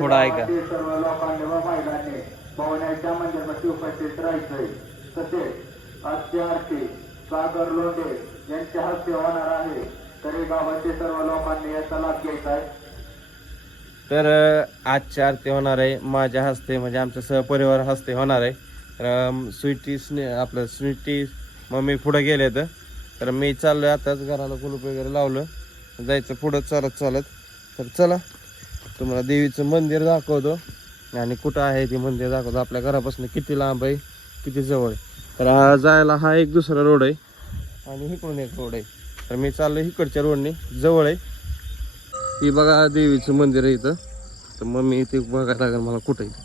थोडं ऐका. सर्व लोकांनी व महिलांनी मंदिरमध्ये उपस्थित राहायचंय. तसेच आरती सागर यांच्या हस्ते होणार आहे. तरी गावातील सर्व लोकांनी याचा लाभ घ्यायचा आहे. तर आजची आरती होणार आहे. माझ्या हस्ते म्हणजे आमच्या सहपरिवार हस्ते होणार आहे. तर स्वीटी स्ने आपलं स्वीटी मम्मी पुढे गेले तर तर मी चाललोय आताच घराला कुलूप वगैरे लावलं. जायचं पुढं चालत चालत. तर चला तुम्हाला देवीचं मंदिर दाखवतो. आणि कुठं आहे ते मंदिर दाखवतो. आपल्या घरापासून किती लांब आहे किती जवळ आहे. तर हा जायला हा एक दुसरा रोड आहे. आणि इकडून एक रोड आहे. तर मी चाललो इकडच्या रोडने जवळ आहे. ही बघा देवीचं मंदिर आहे इथं. तर मग मी इथे बघायला लागेल मला कुठं आहे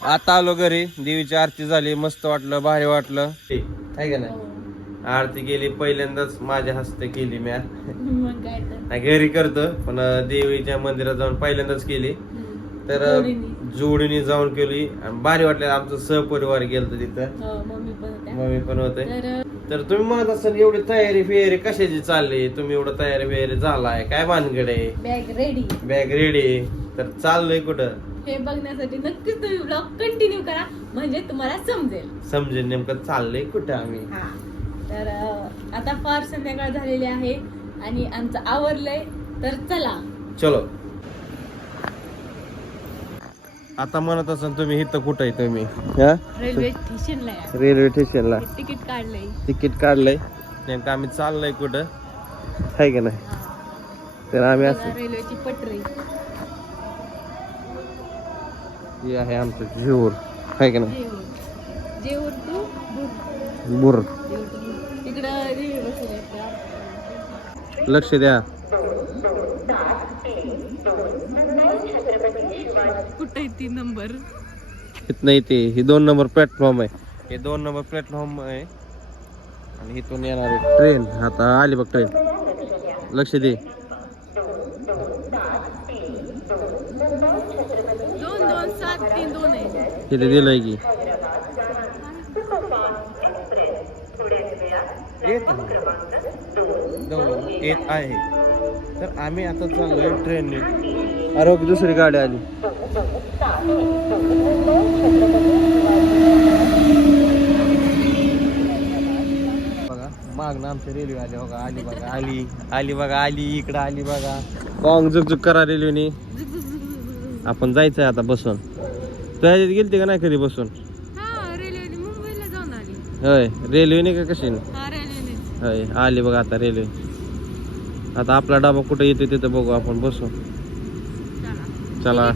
आता आलो घरी. देवीची आरती झाली. मस्त वाटलं भारी वाटलं. आहे का नाही? आरती केली पहिल्यांदाच माझ्या हस्ते केली मी. मग काय तर. नाही, घरी करतो पण देवीच्या मंदिरात जाऊन पहिल्यांदाच केली. तर जोडीने. जोडीने जाऊन केली. आणि भारी वाटलं आमचं सहपरिवार गेलं तिथं. हो, मम्मी पण होत्या. मम्मी पण होते. तर तर तुम्ही म्हणत असाल एवढी तयारी फेरी कशाची चालली? तुम्ही एवढं तयारी फेरी झालाय काय भानगड आहे? बॅग रेडी बॅग रेडी तर चाललोय कुठं? हे बघण्यासाठी नक्कीच तुम्ही ब्लॉग कंटिन्यू करा. म्हणजे तुम्हाला समजेल. समजेल नेमकं चाललंय कुठं आम्ही? हा. तर आता फार संध्याकाळ झालेली आहे आणि आमचं आवरलंय तर चला. चलो. आता म्हणत असाल तुम्ही इथं कुठं आहे तुम्ही? हा? रेल्वे स्टेशनला. रेल्वे स्टेशनला तिकीट काढलंय. तिकीट काढलंय. नेमकं आम्ही चाललोय कुठं? आहे का नाही? तर आम्ही बघा, असं रेल्वेची पटरी. हे आहे आमचं जेऊर आहे का नाही? जेऊर टू बुर लक्ष द्या. कुठे ती नंबर? इथं इथे ही दोन नंबर प्लॅटफॉर्म आहे. हे दोन नंबर प्लॅटफॉर्म आहे. आणि इथून येणार आहे ट्रेन. आता आली बघ ट्रेन. लक्ष दे. दोन दोन सात तीन दोन आहे. तिथे दिलंय की. येत आहे. येत आहे. तर आम्ही आता चाललोय ट्रेनने. अरे दुसरी गाडी आली. बघा मागणं आमच्या रेल्वे आली बघा आली बघा आली आली बघा आली इकडं आली बघा. कॉंग झुकझुक करा रेल्वेने. आपण जायचंय आता बसून. तू ह्याच्यात गेलते का नाही कधी बसून? हा रेल्वेने मुंबईला जाऊन आली. होय रेल्वेने का कशी होय आली बघा आता रेल्वे आता आपला डबा कुठे येतो तिथं बघू आपण बसू. चला.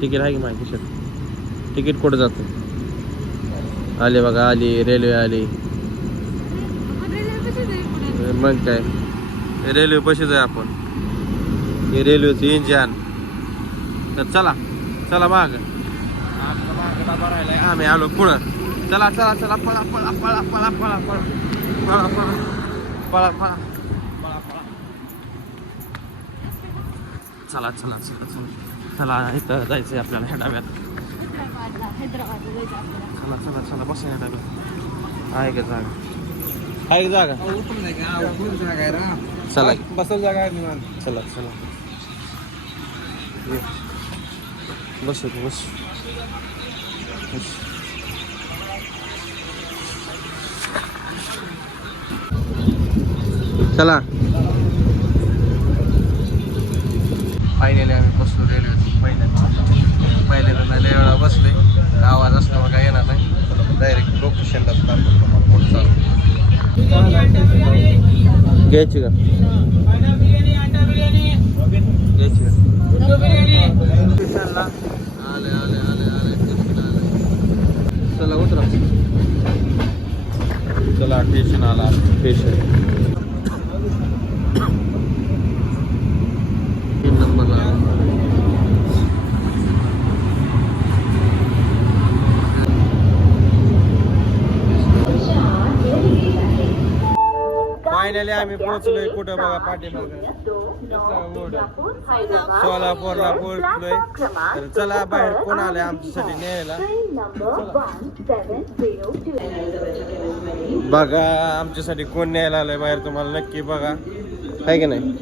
तिकीट आहे की माझ्या खिशात? तिकीट कुठं जातं? आली बघा आली रेल्वे आली. मग काय? रेल्वे बशीच आहे आपण. हे रेल्वेचं इंजन तर चला चला माग. आम्ही आलो पुढं. चला चला चला पळा पळा पळा पळा पळा पळा. पळा पळा. पळा पळा. पळा पळा. चला चला चला चला. चला इथं जायचंय आपल्याला ह्या चला चला चला बसा ह्या डाब्यात. आहे का जागा. आहे का जागा. चला. बसल जागा आहे निवांत. चला चला. बस बस. बस. चला. फायनली आम्ही बसलो रेल्वेत पहिल्यांदा पहिल्यांदा लय वेळा बसले आवाज असल्यामुळे काय येणार नाही. डायरेक्ट लोकेशनला घ्यायची का? घ्यायची का? आले आले आले आले. चला उतरा. चला टेशन आला टेशन तीन नंबरला फायनली आम्ही पोहोचलोय कुठं बघा पाठीमागं. सोलापूरला पोहोचलोय तर चला बाहेर कोण आले आमच्यासाठी न्यायला? बघा आमच्यासाठी कोण न्यायला आलंय बाहेर तुम्हाला नक्की बघा. आहे की नाही?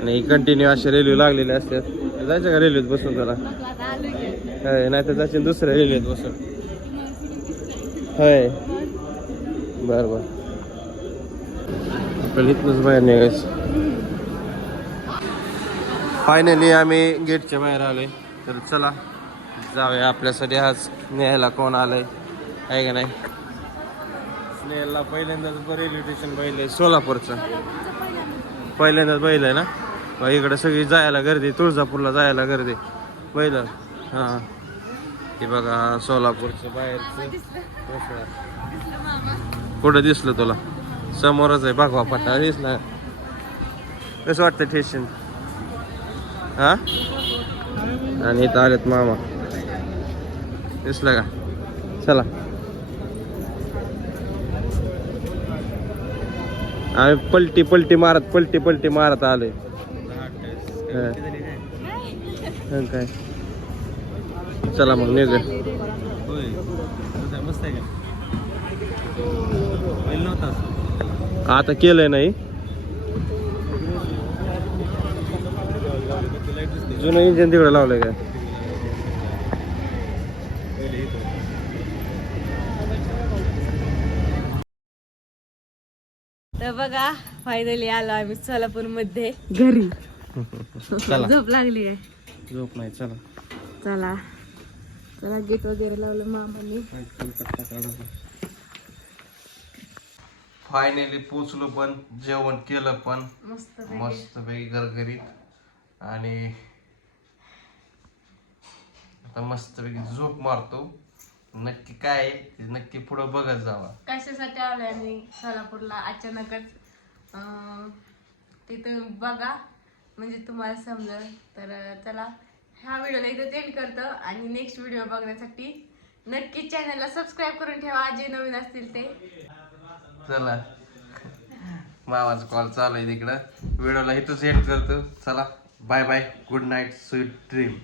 आणि कंटिन्यू असे रेल्वे लागलेले असतात. जायचं का रेल्वेत बसून त्याला नाही तर जायचे दुसऱ्या रेल्वेत बसून. होय. बर बर. आपल्याला इथनंच बाहेर निघायचं. फायनली आम्ही गेटच्या बाहेर आलोय. तर चला जाऊया. आपल्यासाठी आज न्यायला कोण आलंय? आहे का नाही? स्नेहलला पहिल्यांदाच रेल्वे स्टेशन पाहिलंय सोलापूरचं. पहिल्यांदाच पाहिलंय ना? बा इकडे सगळी जायला गर्दी तुळजापूरला जायला गर्दी. पहिलं हां. हे बघा सोलापूरचं बाहेरचं. कुठं दिसलं तुला? समोरच आहे भगवा पट्टा दिसला. कसं वाटतं स्टेशन हा? आणि इथं आलेत मामा. दिसलं का? चला. आम्ही पलटी पलटी मारत पलटी पलटी मारत आलोय. हं, काय? चला मग निघ आता केलंय नाही. जुनं इंजिन तिकडे लावलंय काय तर बघा फायनली आलो आम्ही सोलापूरमध्ये घरी. चला. झोप लागली आहे. झोप नाही चला. चला. चला गेट वगैरे लावलं मामांनी. फायनली पोचलो पण जेवण केलं पण. मस्त मस्त पैकी गरगरीत आणि आता मस्त पैकी झोप मारतो. नक्की काय आहे ते नक्की पुढं बघत जावा. कशासाठी आलोय आम्ही? सोलापूरला अचानकच अं, तिथं बघा. म्हणजे तुम्हाला समजेल. तर चला ह्या व्हिडिओला इथं एंड करतो आणि नेक्स्ट व्हिडिओ बघण्यासाठी नक्की चॅनलला सबस्क्राईब करून ठेवा जे नवीन असतील ते. चला. मामाचा कॉल चालू आहे तिकडं. व्हिडिओला इथंच एंड करतो. चला bye bye good night sweet dream